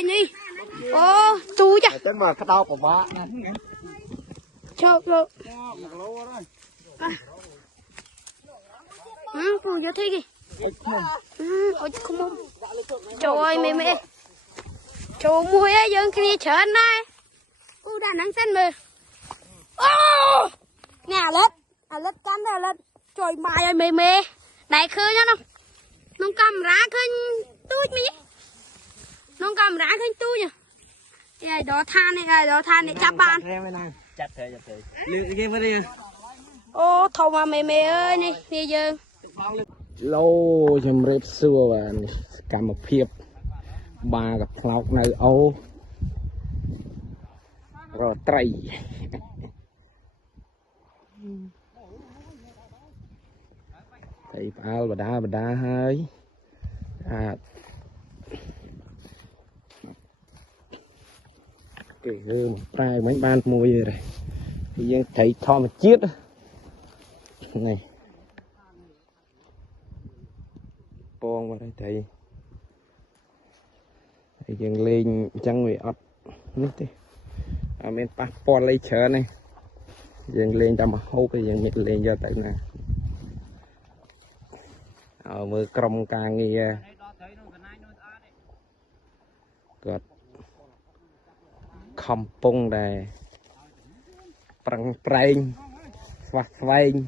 ai nhỉ ô tu chứ chứ mà cái đau của bác chụp chụp phụ vô thi kì ôi không trời ơi mẹ trời mùi ấy dân kia chở này u đàn nắng xanh mờ nè lết cắn ra lên trời mày ơi mẹ này khơi nhá nông cầm rá khơi túi mi nông cầm rá khơi túi nhỉ đây đó than này chắp bàn chặt thế lựa cái với đi ô thầu mà mẹ ơi này bây giờ lâu chầm rệp xưa và cả một phiệp ba gặp lọc này ô rồi trầy thầy bao bà đá hơi cái gương trai mấy ban mùi rồi thì dân thấy thò một chiếc này con vào đây thì dân lên chẳng người ọt nít đi mình passport lấy chở này dân lên cho mà hộp thì dân nhật lên cho tới này ở mưa crom càng nghe gọt không pung đây prang prang vắt vang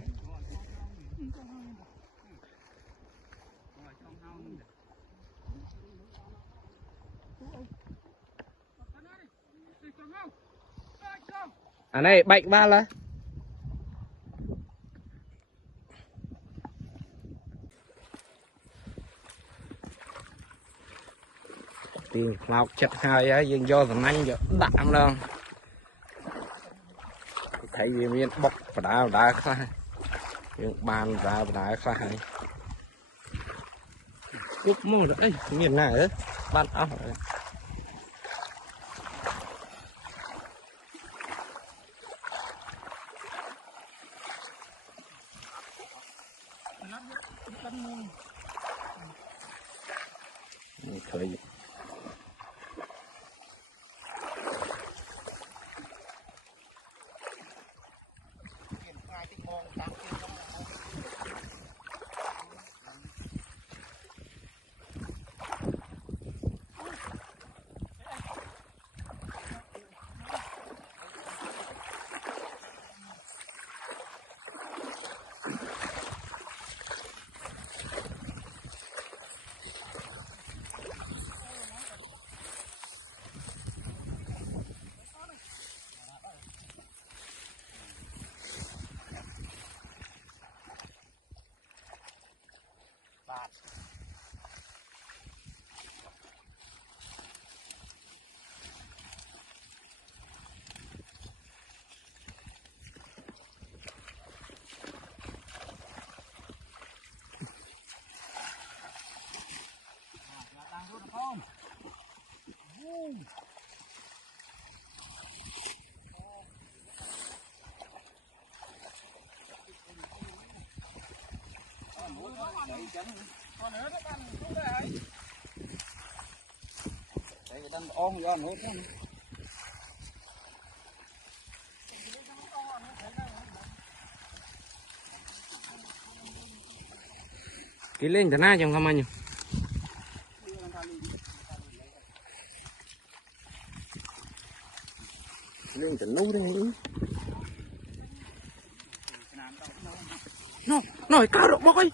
anh này bệnh ba là tiền lọc chặt hai á dân do thằng anh đạm đâu thấy gì miếng bọc và đá khai những bàn và đá khai lúc mua được đấy miền này đấy ban áo khởi cái lên thế nào trong không anh nhỉ lên thế nấu đây nó nổi cao độ bốc ấy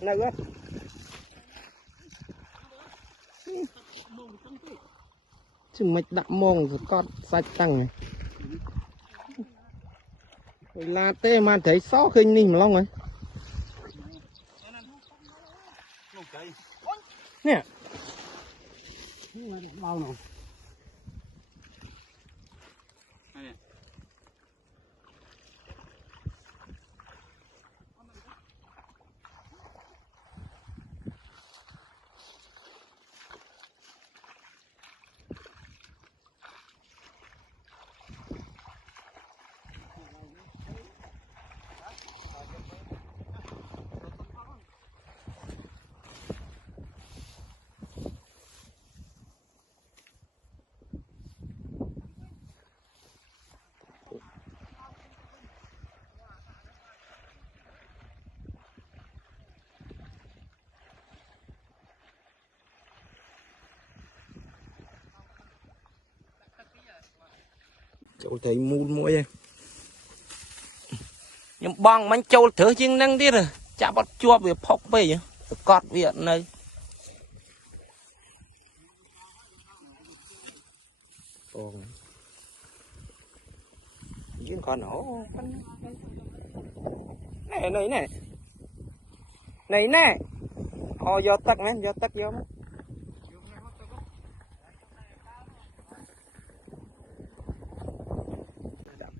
nào gấp chứ mạch đậm mông rồi con sạch tăng này là tê mà thấy xó khinh đi mà long rồi nè Châu thấy mùn mũi ấy. Nhưng bong bánh châu thử chừng năng đi rồi. Chả bắt chua về phóc về nhá. Cọt viện này. Còn chứ còn nổ. Này này này. Này nè. Do tắc nè, do tắc vô.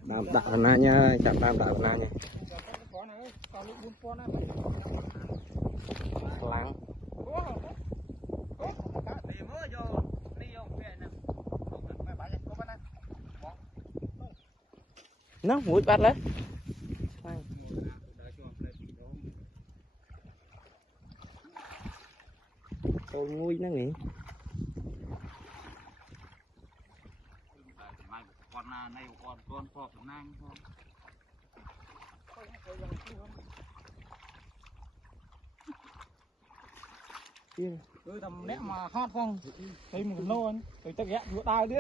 Đàm đạo na nha, chạm đàm đạo na nha. Lăng. Nó mũi bắt lấy. Tôi nguôi nó nghỉ. Con này con phọt nang con. Tầm nét mà hot không? Thấy một nô anh, tôi chắc ghét vỗ đau đi.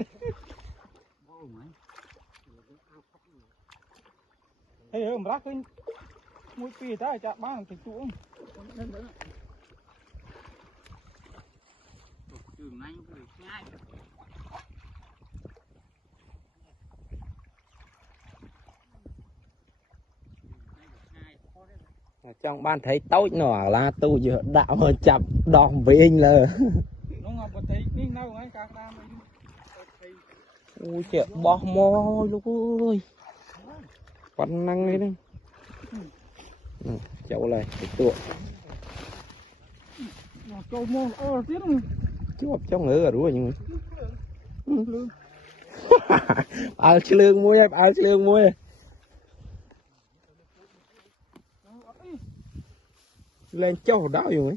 Thấy không rác cái mũi pì ta chạm bán cái chuông. Trong ban thấy tối nọ là tôi vừa đạo hơn chập đòn với anh là ui trời bỏ môi lúc ơi con năng ấy đấy cháu này cái tuột chuột trong ngữ ở đuôi nhưng ao lương muối ao lương muối lên châu đó rồi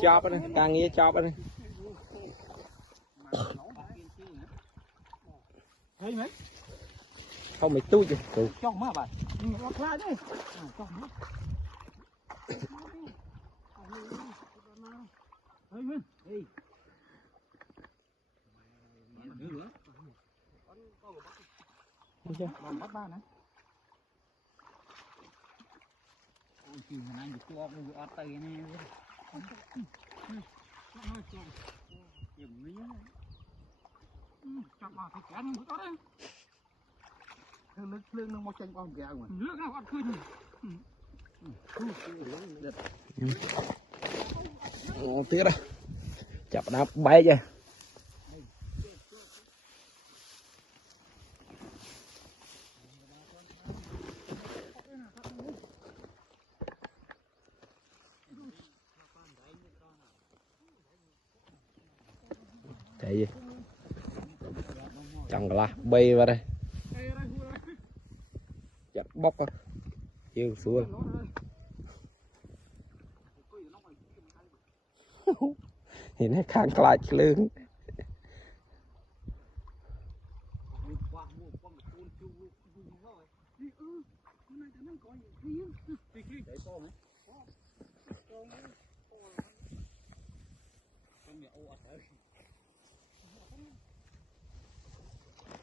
chop này càng nghe chop này không bị tui chứ Trong má bà. Ra đi. Bắt ba này. Ôi chị này được cho cái ọt tay này. Chọc vào cái kén nó đấy. Lương nó một chanh con kẹo mà. Lương nó ăn khơi. Tiếc đó chập nó bay chưa thế gì chẳng là bay vào đây chặt bóc á chiêu xuống thì nó khang lại lưng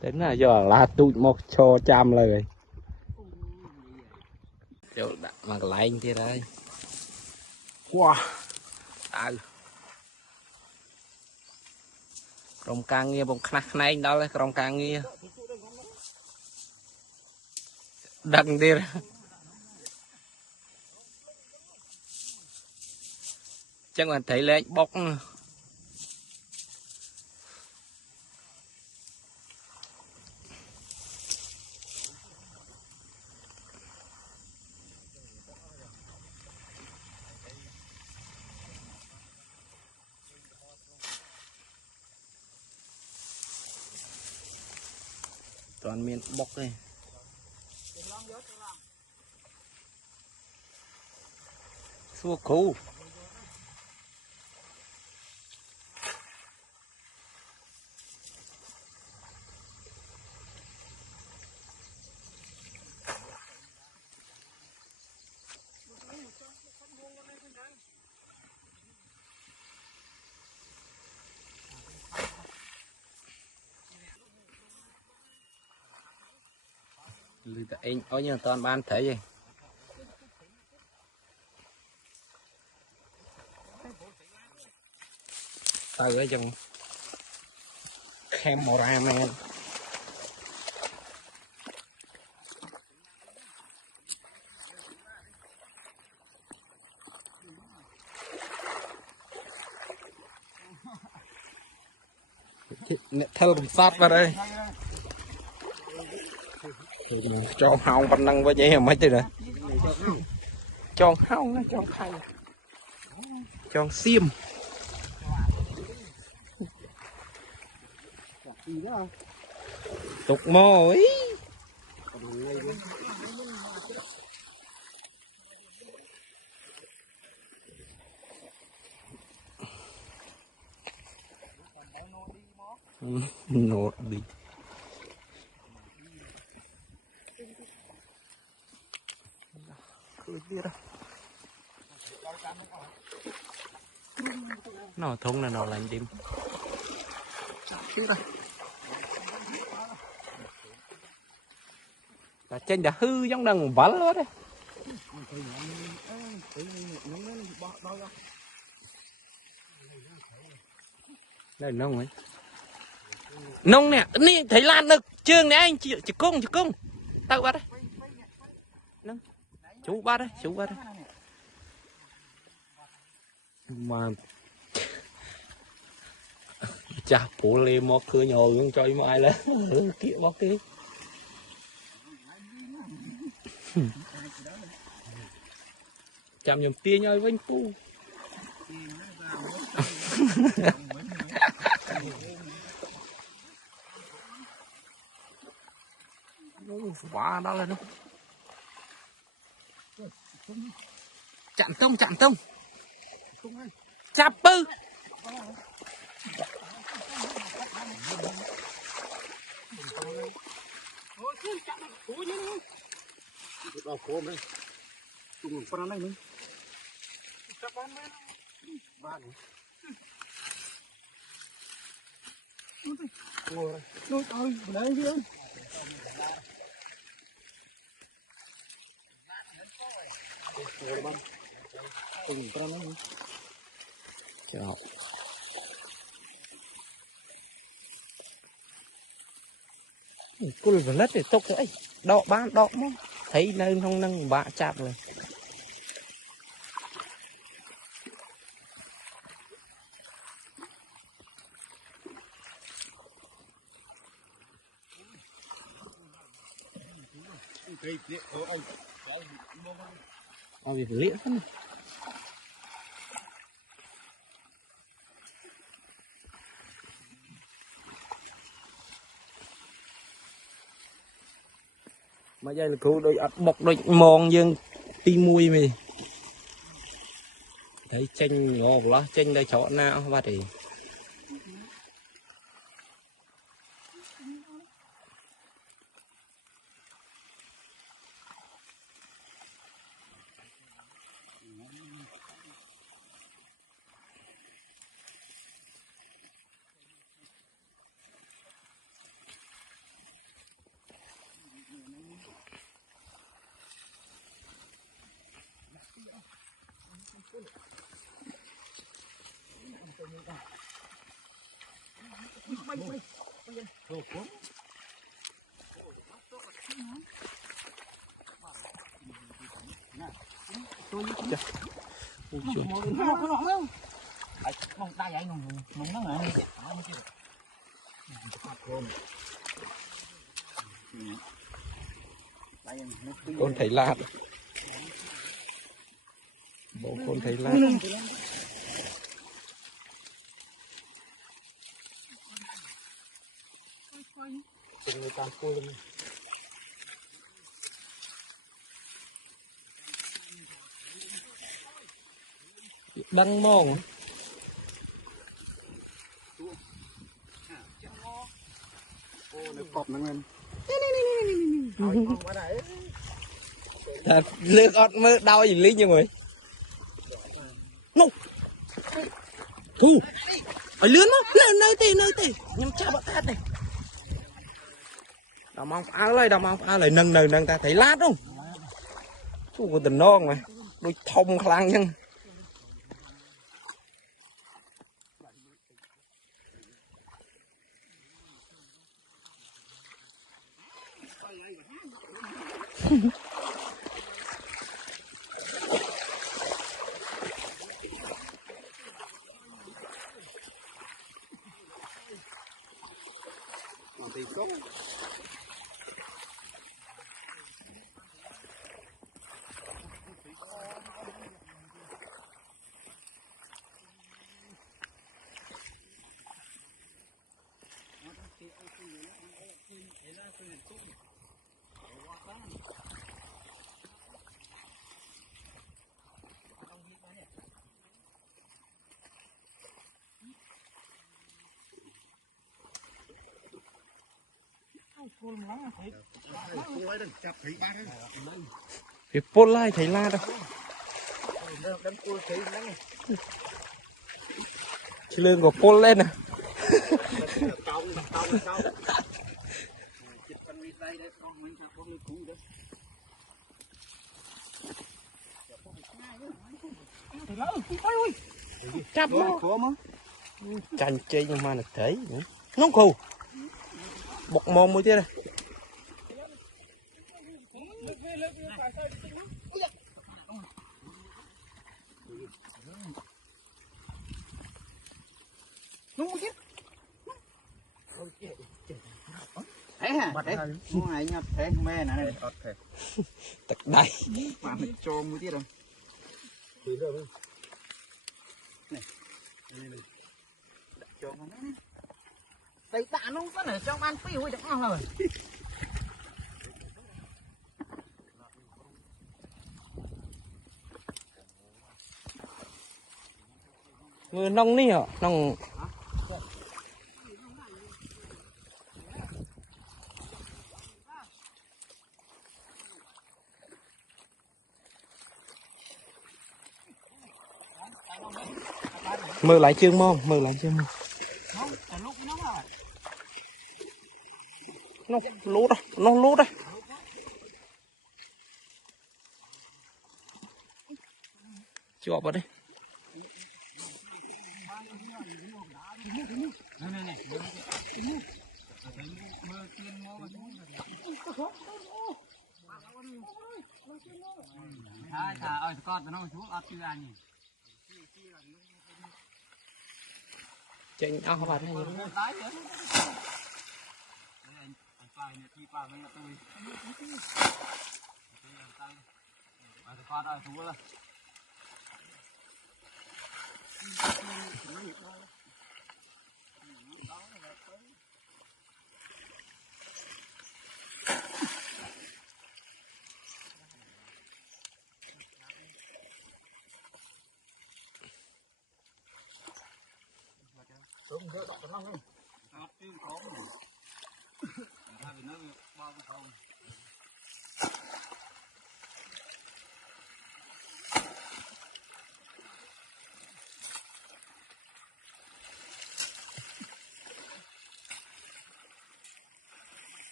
đến là giờ là tụi một cho chăm lời chỗ đã mà lại anh kia đây wow rồng càng nghe bông khắc này đó là rồng càng nghe đằng đi chắc là thấy lên bóc toàn miền bóc đây xua cũ anh ở nhà toàn ban thấy gì từ ở trong cameraman theo cùng sát vào đây cho hông văn năng với vậy mấy từ này cho hông cho khay cho xiêm tục mồi nốt đi nó thùng là nó lạnh tim là trên đã hư giống đằng vắn luôn đấy đây nông ấy nông nè nè thấy lan được trường này anh chị cung tao bắt đấy nông chú bắt đấy mà chả bố lê mò cửa nhỏ cũng cho em ai lên kia bó kia chạm nhầm tia nhau với anh pu quá đó là nó chặn tông chạp bư chào cô vừa lết để tốc đấy đọ bán đọ mó thấy nơi không nâng bạ chạm rồi vì phải liễn không mà giờ là cô đôi bọc đôi mòn dương ti mùi mì thấy chanh ngò của nó chanh đây chỗ nào và thì con thấy lạ bộ con thấy lạ băng mong thật lướt ọt mơ đau gì lý như mày nô thu ở lươn nó nơi tì nhắm cha bọn tát này đào mong áo lại nâng ta thấy lát không chú có tình non mà đôi thông khăn nhưng việc pôn lai thấy la đâu chỉ lương của pôn lên nè chắp chanh chơi nhưng mà được thấy nó khù bọc mồm mới thế này thế hả thế ngoài nhập thế mê này tật đây mà mình cho một tí đâu cho nó đây tạ nó có này trong ăn phi hôi chẳng ngon rồi mưa nông ní hả nông mưa lại chương mong nó lút đó chọp vào đây ơi con nó xuống ớt chưa anh trên ao bắn này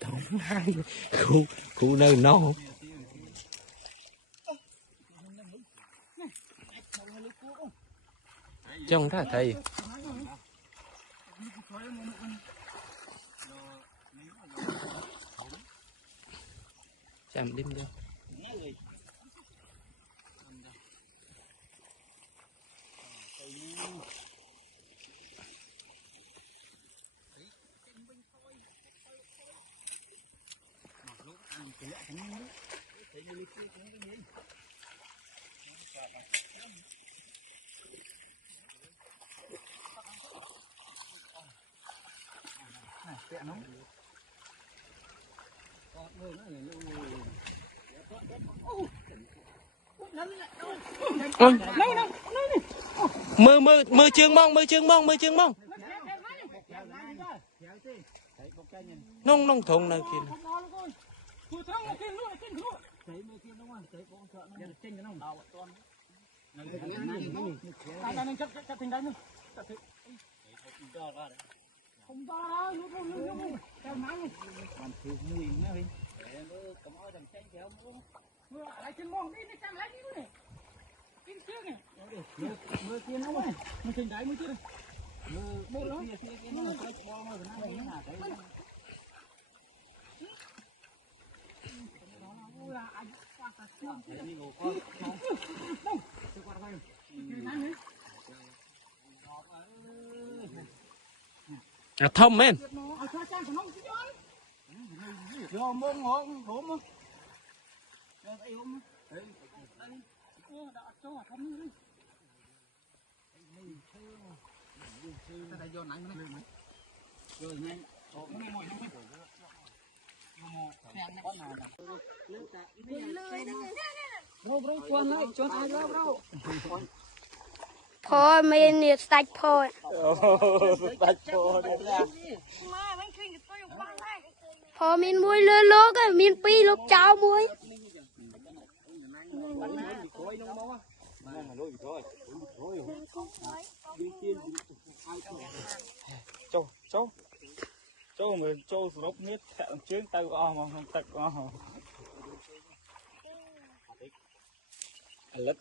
thùng hai khu nơi nó trong đó thầy chạm đêm vô mưa chương mong nông thùng này kia ta nên chấp thình đấy không to đó nước không theo nắng làm thử mùi nữa đi cầm ơi đằng tranh kéo mưa lại chân mông đi chăm lấy đi này đi trước này mưa kia nó này mưa thình đấy mưa kia mưa đó nó phải bo mưa nó là cái thông men vô mông ngón hổm á đây tay hổm đây đã cho thấm đi đây vô nãy mới rồi nhanh cái mồi thôi mình nhiệt sạch thôi thôi mình muối lơ lô cái mình pi lúc cháu muối châu người châu sụp nít thẹn chuyến tay mà không tật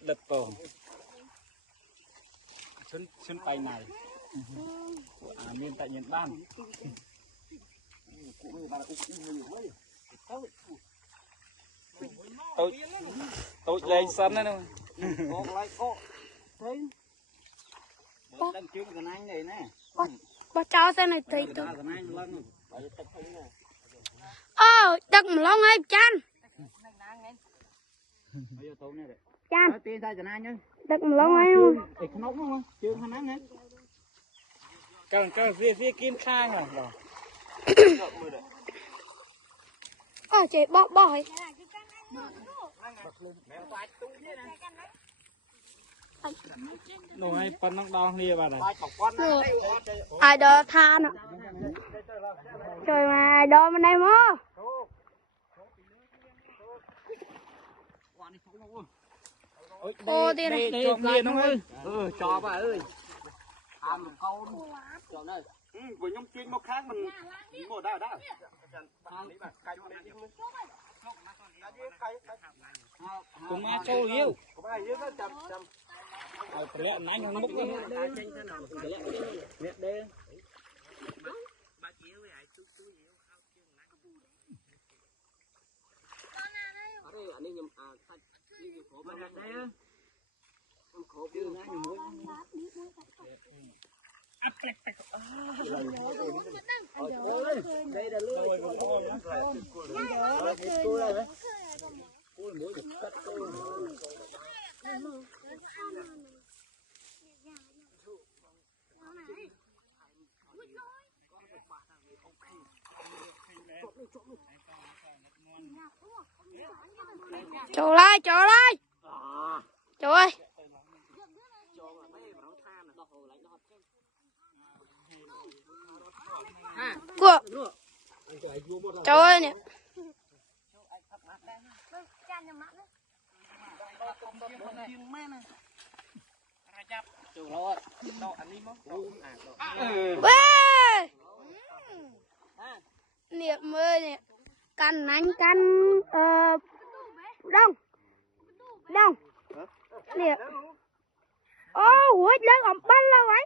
lật tồn chuyến tay này miền tại Nhật Bản tôi lên sân đấy đâu đang chuyến cái anh này nè bắt cháu xem này thấy tôi đừng long hay chan chan đừng long hay luôn càng phía kim khai hả chị bỏ ấy đồ hay phân nó đo lia bà này ai đó tha nữa trời mà đó bên đây mơ ô đi này cho lia nó ơi cho bà ơi ăn một câu cho nơi vừa nhóm chuyên một khác mình một đã cùng ai trâu yêu lẹ nãy nó múc đây là lưới chỗ lại trời ơi của trời ơi nè nè mơ nè căn nánh căn đông nè ôi lấy ổng bắn lâu ấy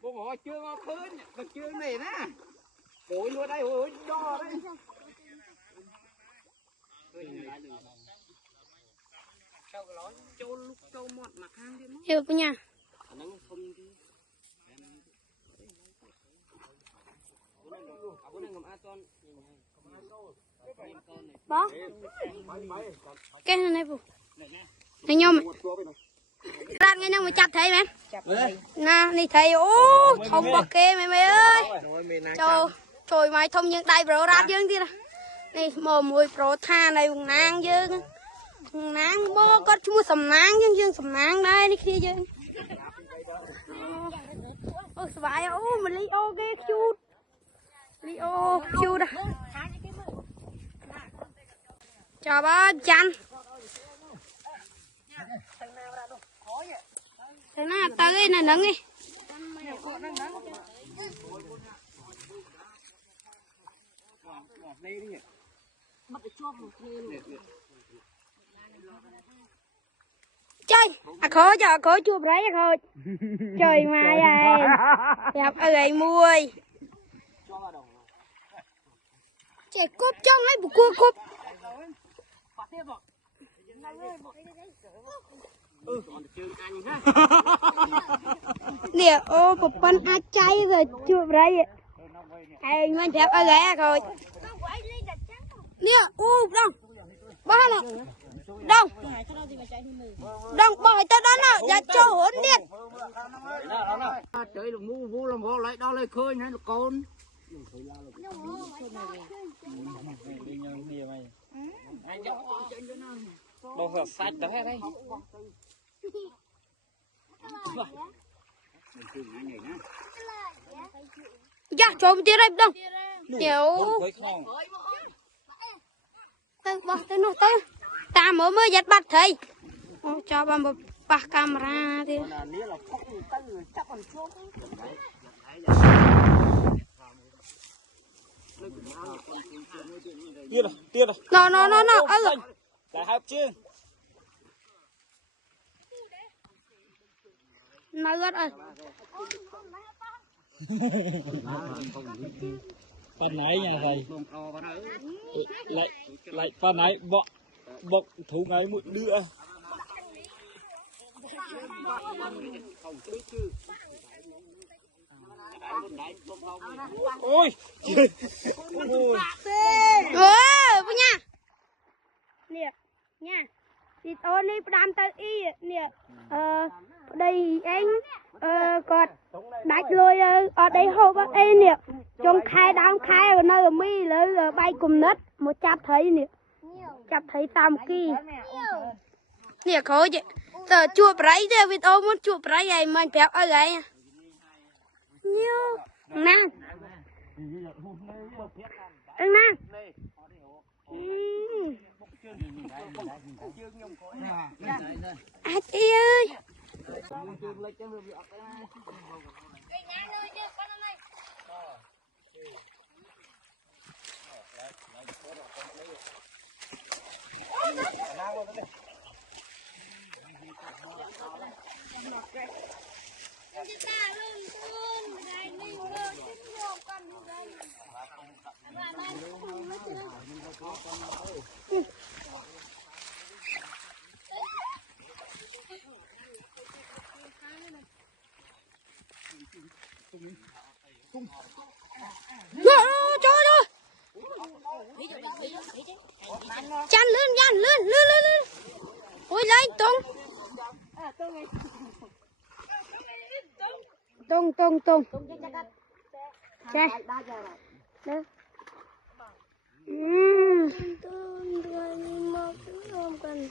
bố bỏ chưa ngon khơi còn chưa này nè bội vô đây ôi đo đây hiểu không nha bó cái này phụ này nhau mày ra nghe nhau mày chặt thấy mày nè này thấy ô thông bọc kê mày ơi trời mày thông những đại bro ra dương đi này mồm mùi pro tha này nang dương nang bó có mua sầm nang dương sầm nang đây đi kia dương ô vãi ô mình lấy ô ghê cute lấy ô cute à chào ba chăn Thằng nào tới này nắng đi. Chơi, khó cho khó chụp đấy thôi. Trời mà vậy. Gặp ở gầy muôi. Chạy cúp trong ấy, một cua cúp. Nè, ô, một con á cháy rồi chụp đấy. Anh mình đẹp ở gầy rồi. Nè, đâu. Ba này. Đâu. Đâu, bỏ tới đó nào, giờ cho hỗn điện. Trời là mu vu làm vô lại đó lại khơi hay là con. Đâu phải sạch đó hết đấy. Dạ, cho một tí đây đâu. Kiểu. Bỏ tới nó tới. Ta mới dắt bắt thầy. Cho bà một bạc camera thì. Tiếp rồi. Nó. Lại học chứ. Nó gắt ơi. Phần này nhà thầy. Lại phần này bọc thú ngay một đứa. Ôi. Ôi, nha. Nè, nha. Thì tôi đi đam tới y nè. Đây anh còn đánh lôi ở đây hộp ấy nè. Trong khai đám khai ở nơi ở mi là bay cùng nết một chạp thấy nè. Chạp thấy tam kỳ. Nè khó chứ. Tờ chua bấy chứ vì tôi muốn chua bấy này mình phép ở đây. Nhiều. Nè. Nè. À chị ơi. Trời ơi. Chăn lươn. Ôi lên tung. Tung. Chơi. Được.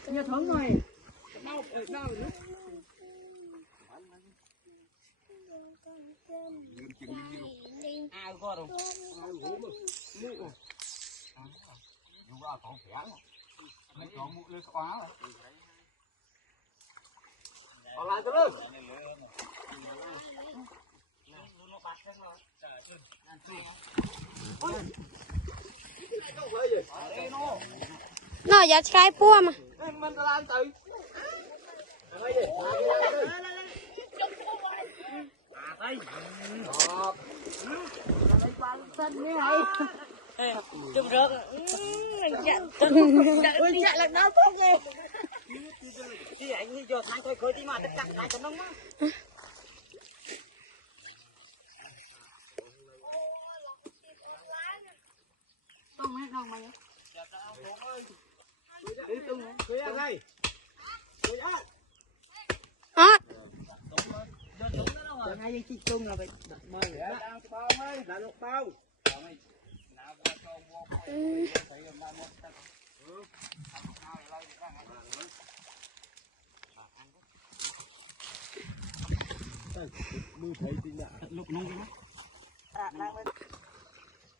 Nhà thấm rồi. Ai có đâu. Đúng là có khỏe. Lấy có mũ lấy khóa rồi. Còn lại cái lưng. Nó giờ khai pua mà. Mình làm tự. Chụp rớt. Chạy là đau tốt ghê. Thì anh đi cho thang khơi tí mà tất cả lại cho nó má. Tung hết không mày? Đi tung cưới ăn đây. Cưới ăn. Cho ngay những chiếc tung là phải đặt mời nữa. Bao ơi, là lục bao.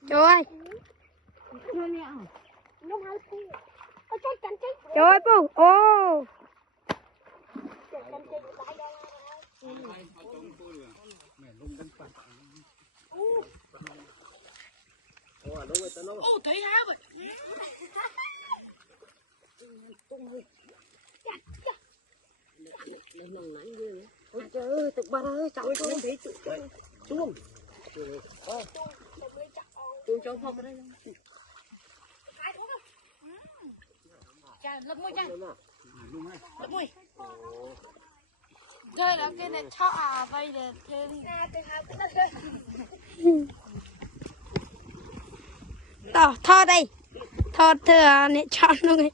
Trời ơi. Trời ơi, Phu. Ô. Ô thấy há vậy. Ôi trời ơi, tụi ba ơi, cháu ơi, thấy tụi chuông. Chuông cho phong ở đây. Chà, lấp mũi chà. Lấp mũi. Đây là cái này cho à vây để thêm. Đó, thò đây. Thò thừa này chọn luôn ấy.